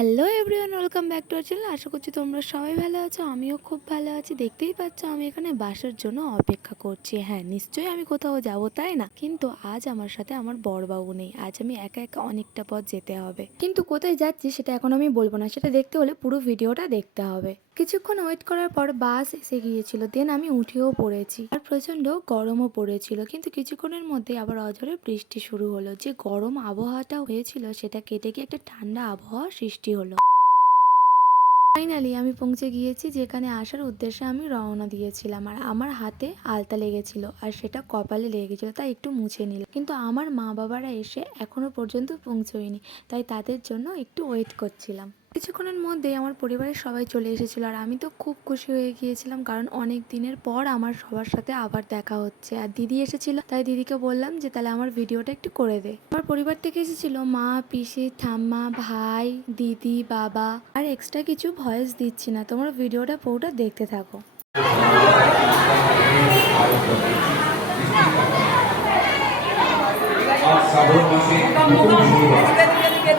Hello everyone welcome back to our channel আশা করছি তোমরা সবাই ভালো আছো, আমিও খুব ভালো আছি। দেখতেই পাচ্ছ আমি এখানে বাসের জন্য অপেক্ষা করছি। হ্যাঁ নিশ্চয়ই আমি কোথাও যাব, তাই না? কিন্তু আজ আমার সাথে আমার বড়বাবু নেই। আজ আমি একা একা অনেকটা পথ যেতে হবে। কিন্তু কোথায় যাচ্ছি সেটা এখন আমি বলব না। সেটা দেখতে হলে পুরো ভিডিওটা দেখতে হবে। কিছুক্ষণ ওয়েট করার পর বাস এসে গিয়েছিল। দেন আমি উঠেও পড়েছি। আর প্রচণ্ড গরমও পড়েছিল। কিন্তু কিছুক্ষণের মধ্যে আবার অঝরে বৃষ্টি শুরু হলো। যে গরম আবহাওয়াটা হয়েছিল, সেটা কেটে গিয়ে একটা ঠান্ডা আবহাওয়া সৃষ্টি হলো। ফাইনালি আমি পৌঁছে গিয়েছি যেখানে আসার উদ্দেশ্যে আমি রওনা দিয়েছিলাম। আর আমার হাতে আলতা লেগেছিল আর সেটা কপালে লেগেছিল, তাই একটু মুছে নিল কিন্তু আমার মা বাবারা এসে এখনও পর্যন্ত পৌঁছয়নি, তাই তাদের জন্য একটু ওয়েট করছিলাম। কিছুক্ষণের মধ্যেই আমার পরিবারের সবাই চলে এসেছিল আর আমি তো খুব খুশি হয়ে গিয়েছিলাম কারণ অনেক দিনের পর আমার সবার সাথে আবার দেখা হচ্ছে। আর দিদি এসেছিল, তাই দিদিকে বললাম যে তাহলে আমার ভিডিওটা একটু করে দে। আমার পরিবার থেকে এসেছিল মা, পিসি, ঠাম্মা, ভাই, দিদি, বাবা। আর এক্সট্রা কিছু ভয়েস দিচ্ছি না, তোমরা ভিডিওটা পুরোটা দেখতে থাকো।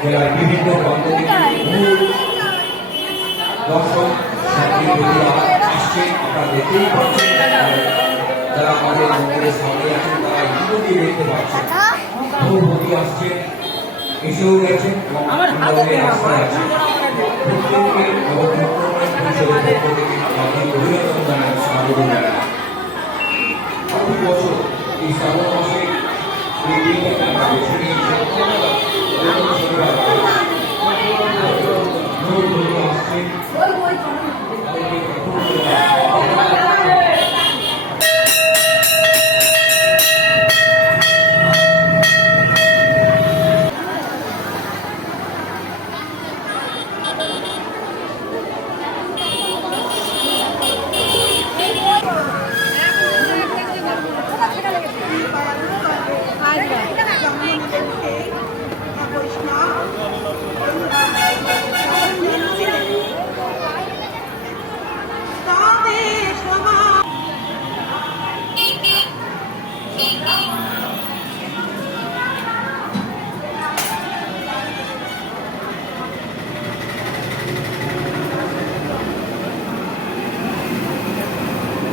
জেলার বিভিন্ন প্রান্ত দর্শক আসছে আপনারা দেখতেই পাচ্ছেন যারা আমাদের মন্দিরের দেখতে পাচ্ছেন বন্ধু আসছেন এসেও গেছেন এবং থেকে আমাদের অভিনন্দন জানাই স্বাগত প্রতি বছর এই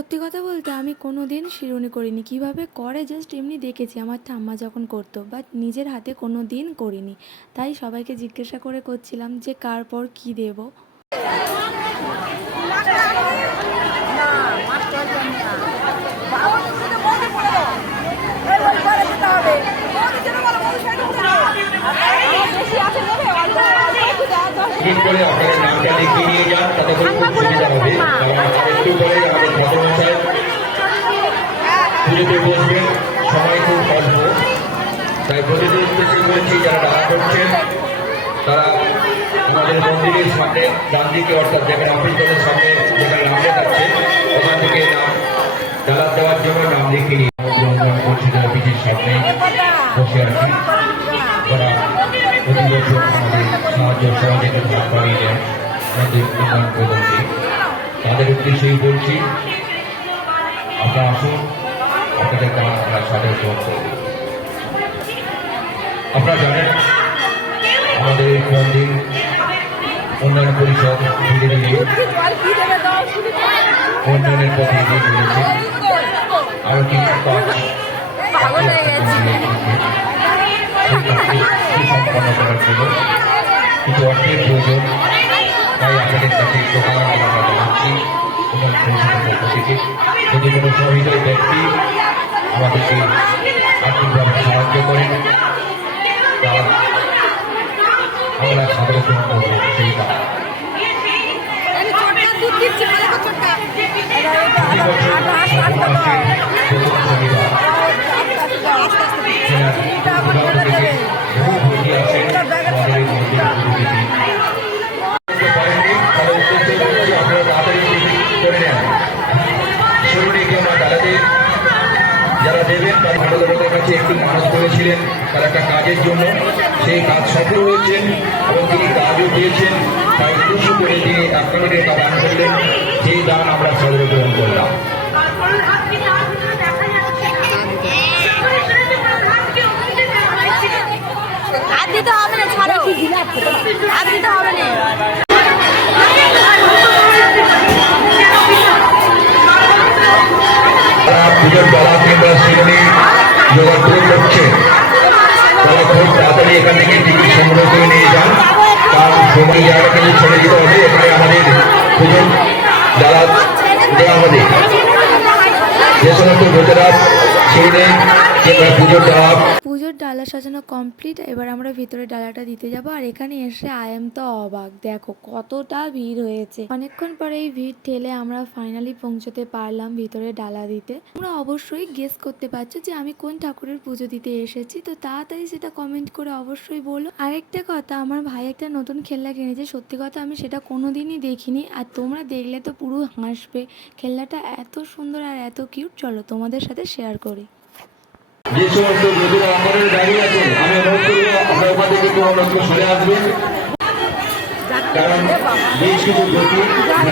সত্যি কথা বলতে আমি কোনো দিন শিরুনি করিনি। কীভাবে করে জাস্ট এমনি দেখেছি। আমার ঠাম্মা যখন করতো বাট নিজের হাতে কোনো দিন করিনি। তাই সবাইকে জিজ্ঞাসা করে করছিলাম যে কার পর কি দেব। টিকিট করে আপনারা নামটা লিখিয়ে নিয়ে যান তাতে করে খুব সুবিধা হবে কারণ একটু পরে আমাদের ভদ্রমশাই বসবেন সময় খুব অল্প। তাই প্রতিদিন উদ্দেশ্যে বলছি, যারা ডালা করছেন, তারা আমাদের মন্দিরের সামনে, ডান অর্থাৎ যেখানে অফিসের সামনে যেখানে নাম লেখাচ্ছে ওখান থেকে নাম ডালা দেওয়ার জন্য নাম লিখিয়ে নিয়ে পরিষদের অফিসের সামনে বসে আছি তারা প্রতি বছর আমাদের সাহায্য সহযোগিতা দেন আমাদের উন্নয়ন প্রকল্পে তাদের উদ্দেশ্যেই বলছি, আপনারা আসুন। আপনাদের কাজ সাদর গ্রহণ আপনারা জানেন, আমাদের এই মন্দির উন্নয়ন পরিষদ ধীরে ধীরে উন্নয়নের পথে এগিয়ে চলেছে। আরও কিছু কাজ সুসম্পন্ন করার অর্থের প্রয়োজন, তাই আপনাদের কাছে দোকান আমরা জানাচ্ছি যদি কোনো সহৃদয় ব্যক্তি আমাদেরকে আর্থিকভাবে সাহায্য করেন তা আমরা সাধারণত সেই লোকের কাছে একটু মানুষ করেছিলেন। তার একটা কাজের জন্য। সেই কাজ সফল হয়েছেন এবং তিনি কাজও দিয়েছেন তাই খুশি করে তিনি এক টাকা দান করলেন সেই দান আমরা সদরে গ্রহণ করলাম। আর দিতে হবে না ছাড়ো। আর দিতে হবে না। পুজোর কিংবা করছে তারা খুব তাড়াতাড়ি এখান থেকে টিকিট সংগ্রহ করে নিয়ে যান। তার সময় জায়গাটা কিন্তু ছেড়ে দিতে হবে। এখানে আমাদের দুজন যারা দেওয়া হবে যে সমস্ত ভোটেরা ছেড়ে কিংবা পুজোর ডালা পুজোর ডালা সাজানো কমপ্লিট এবার আমরা ভিতরে ডালাটা দিতে যাব, আর এখানে এসে আই এম তো অবাক। দেখো, কতটা ভিড় হয়েছে। অনেকক্ষণ পরে এই ভিড় ঠেলে আমরা ফাইনালি পৌঁছতে পারলাম ভিতরে ডালা দিতে। তোমরা অবশ্যই গেস করতে পারছ যে আমি কোন ঠাকুরের পুজো দিতে এসেছি, তো তাড়াতাড়ি সেটা কমেন্ট করে অবশ্যই বলো। আরেকটা কথা, আমার ভাই একটা নতুন খেলনা কিনেছে, সত্যি কথা আমি সেটা কোনোদিনই দেখিনি, আর তোমরা দেখলে তো পুরো হাসবে। খেলনাটা এত সুন্দর আর এত কিউট চলো তোমাদের সাথে শেয়ার করি। যে সমস্ত বন্ধুরা আমাদের দাঁড়িয়ে আছে, আমি অনুরোধ করব আপনার ওখান থেকে কোনো করে সরে আসবেন। কারণ বেশ কিছু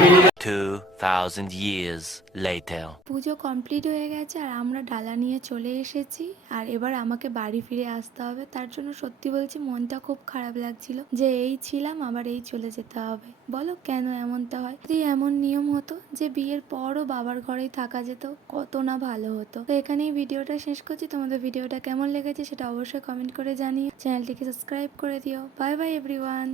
ধীরে 2,000 years later. পুজো কমপ্লিট হয়ে গেছে আর আমরা ডালা নিয়ে চলে এসেছি আর এবার আমাকে বাড়ি ফিরে আসতে হবে। তার জন্য সত্যি বলছি মনটা খুব খারাপ লাগছিল যে এই ছিলাম আবার এই চলে যেতে হবে। বলো কেন এমনটা হয়? যদি এমন নিয়ম হতো যে বিয়ের পরও বাবার ঘরেই থাকা যেত কত না ভালো হতো। তো এখানেই ভিডিওটা শেষ করছি। তোমাদের ভিডিওটা কেমন লেগেছে সেটা অবশ্যই কমেন্ট করে জানিয়ে চ্যানেলটিকে সাবস্ক্রাইব করে দিও। Bye bye everyone